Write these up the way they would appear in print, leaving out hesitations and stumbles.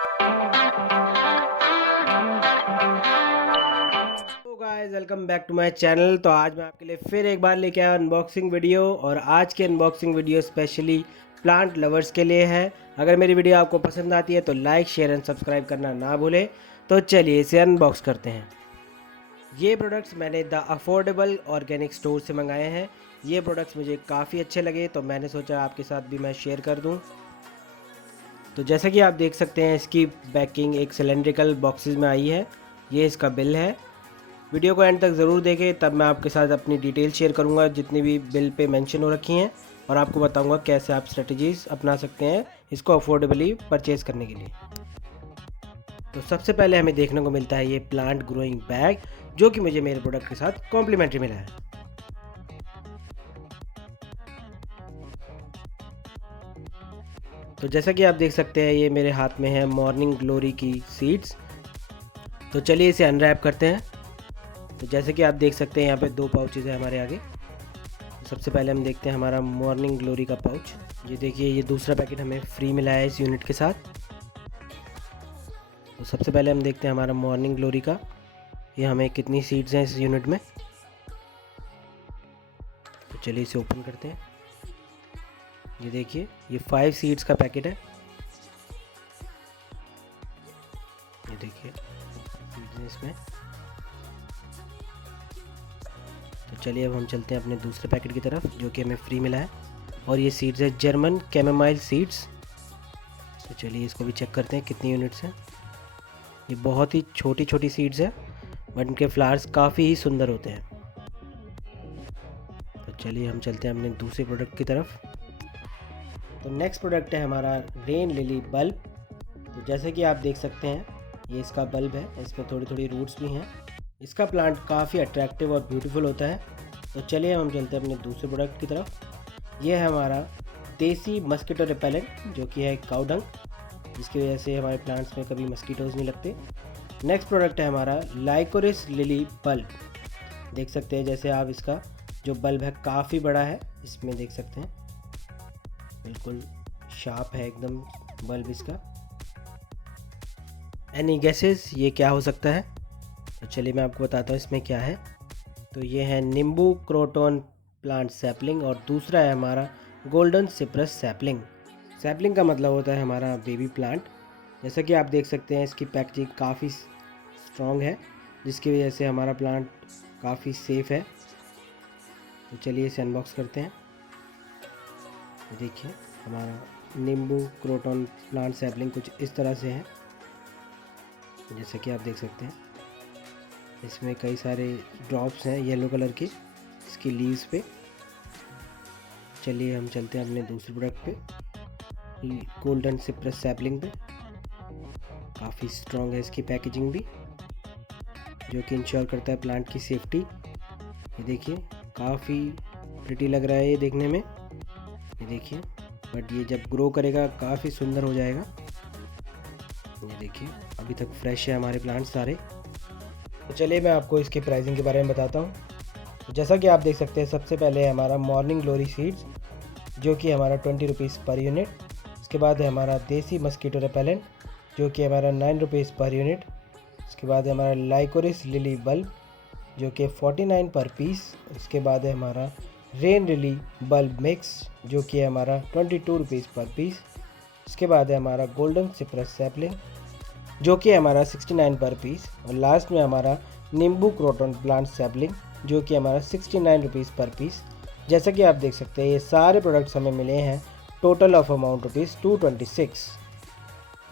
तो guys welcome back to my channel. तो आज मैं आपके लिए फिर एक बार लेके आया अनबॉक्सिंग वीडियो, और आज की unboxing video specially plant lovers के लिए है। अगर मेरी वीडियो आपको पसंद आती है तो लाइक शेयर एंड सब्सक्राइब करना ना भूलें। तो चलिए इसे अनबॉक्स करते हैं। ये प्रोडक्ट्स मैंने द अफोर्डेबल ऑर्गेनिक स्टोर से मंगाए हैं। ये प्रोडक्ट्स मुझे काफ़ी अच्छे लगे तो मैंने सोचा आपके साथ भी मैं शेयर कर दूं। तो जैसा कि आप देख सकते हैं, इसकी पैकिंग एक सिलेंड्रिकल बॉक्सेस में आई है। ये इसका बिल है। वीडियो को एंड तक ज़रूर देखें, तब मैं आपके साथ अपनी डिटेल शेयर करूंगा जितनी भी बिल पे मेंशन हो रखी हैं, और आपको बताऊंगा कैसे आप स्ट्रेटजीज अपना सकते हैं इसको अफोर्डेबली परचेज़ करने के लिए। तो सबसे पहले हमें देखने को मिलता है ये प्लांट ग्रोइंग बैग, जो कि मुझे मेरे प्रोडक्ट के साथ कॉम्प्लीमेंट्री मिला है। तो जैसा कि आप देख सकते हैं, ये मेरे हाथ में है मॉर्निंग ग्लोरी की सीड्स। तो चलिए इसे अनरैप करते हैं। तो जैसे कि आप देख सकते हैं, यहाँ पे दो पाउचेज़ है हमारे आगे। तो सबसे पहले हम देखते हैं हमारा मॉर्निंग ग्लोरी का पाउच। ये देखिए, ये दूसरा पैकेट हमें फ्री मिला है इस यूनिट के साथ। तो सबसे पहले हम देखते हैं हमारा मॉर्निंग ग्लोरी का, ये हमें कितनी सीड्स हैं इस यूनिट में। तो चलिए इसे ओपन करते हैं। ये देखिए, ये 5 सीड्स का पैकेट है। ये देखिए सीड्स हैं इसमें। तो चलिए अब हम चलते हैं अपने दूसरे पैकेट की तरफ, जो कि हमें फ्री मिला है, और ये सीड्स है जर्मन कैमोमाइल सीड्स। तो चलिए इसको भी चेक करते हैं कितनी यूनिट्स हैं। ये बहुत ही छोटी छोटी सीड्स है, बट इनके फ्लावर्स काफ़ी ही सुंदर होते हैं। तो चलिए हम चलते हैं अपने दूसरे प्रोडक्ट की तरफ। तो नेक्स्ट प्रोडक्ट है हमारा रेन लिली बल्ब। तो जैसे कि आप देख सकते हैं, ये इसका बल्ब है, इसमें थोड़ी थोड़ी रूट्स भी हैं। इसका प्लांट काफ़ी अट्रैक्टिव और ब्यूटीफुल होता है। तो चलिए हम चलते हैं अपने दूसरे प्रोडक्ट की तरफ। ये है हमारा देसी मस्कीटो रिपेलेंट, जो कि है काऊ डंग, जिसकी वजह से हमारे प्लांट्स में कभी मस्कीटोज़ नहीं लगते। नेक्स्ट प्रोडक्ट है हमारा लाइकोरिस लिली बल्ब। देख सकते हैं जैसे आप, इसका जो बल्ब है काफ़ी बड़ा है, इसमें देख सकते हैं बिल्कुल शार्प है एकदम बल्ब इसका। एनी गेसेस ये क्या हो सकता है? तो चलिए मैं आपको बताता हूँ इसमें क्या है। तो ये है नींबू क्रोटन प्लांट सैपलिंग, और दूसरा है हमारा गोल्डन सिप्रस सैपलिंग। सैपलिंग का मतलब होता है हमारा बेबी प्लांट। जैसा कि आप देख सकते हैं, इसकी पैकेजिंग काफ़ी स्ट्रॉन्ग है, जिसकी वजह से हमारा प्लांट काफ़ी सेफ़ है। तो चलिए इसे अनबॉक्स करते हैं। देखिए हमारा नींबू क्रोटन प्लांट सैपलिंग कुछ इस तरह से है, जैसे कि आप देख सकते हैं। इसमें कई सारे ड्रॉप्स हैं येलो कलर के इसकी लीव्स पे। चलिए हम चलते हैं अपने दूसरे प्रोडक्ट पे, गोल्डन सिप्रस सैपलिंग पे। काफ़ी स्ट्रॉन्ग है इसकी पैकेजिंग भी, जो कि इंश्योर करता है प्लांट की सेफ्टी। ये देखिए काफ़ी प्रिटी लग रहा है ये देखने में। ये देखिए, बट ये जब ग्रो करेगा काफ़ी सुंदर हो जाएगा। ये देखिए अभी तक फ्रेश है हमारे प्लांट सारे। तो चलिए मैं आपको इसकी प्राइसिंग के बारे में बताता हूँ। तो जैसा कि आप देख सकते हैं, सबसे पहले है हमारा मॉर्निंग ग्लोरी सीड्स, जो कि हमारा 20 रुपीज़ पर यूनिट। उसके बाद है हमारा देसी मस्कीटो रिपेलेंट, जो कि हमारा 9 रुपीज़ पर यूनिट। उसके बाद है हमारा लाइकोरिस लिली बल्ब, जो कि 49 पर पीस। उसके बाद है हमारा रेन लिली बल्ब मिक्स, जो कि है हमारा 22 रुपीज़ पर पीस। उसके बाद है हमारा गोल्डन सिप्रस सैपलिंग, जो कि हमारा 69 पर पीस। और लास्ट में हमारा नींबू क्रोटन प्लांट सैपलिंग, जो कि हमारा 69 रुपीज़ पर पीस। जैसा कि आप देख सकते हैं, ये सारे प्रोडक्ट्स हमें मिले हैं टोटल ऑफ अमाउंट रुपीज़ 226।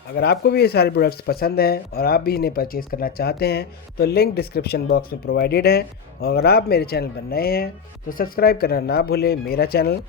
अगर आपको भी ये सारे प्रोडक्ट्स पसंद हैं और आप भी इन्हें परचेज़ करना चाहते हैं, तो लिंक डिस्क्रिप्शन बॉक्स में प्रोवाइडेड है। और अगर आप मेरे चैनल पर नए हैं तो सब्सक्राइब करना ना भूलें मेरा चैनल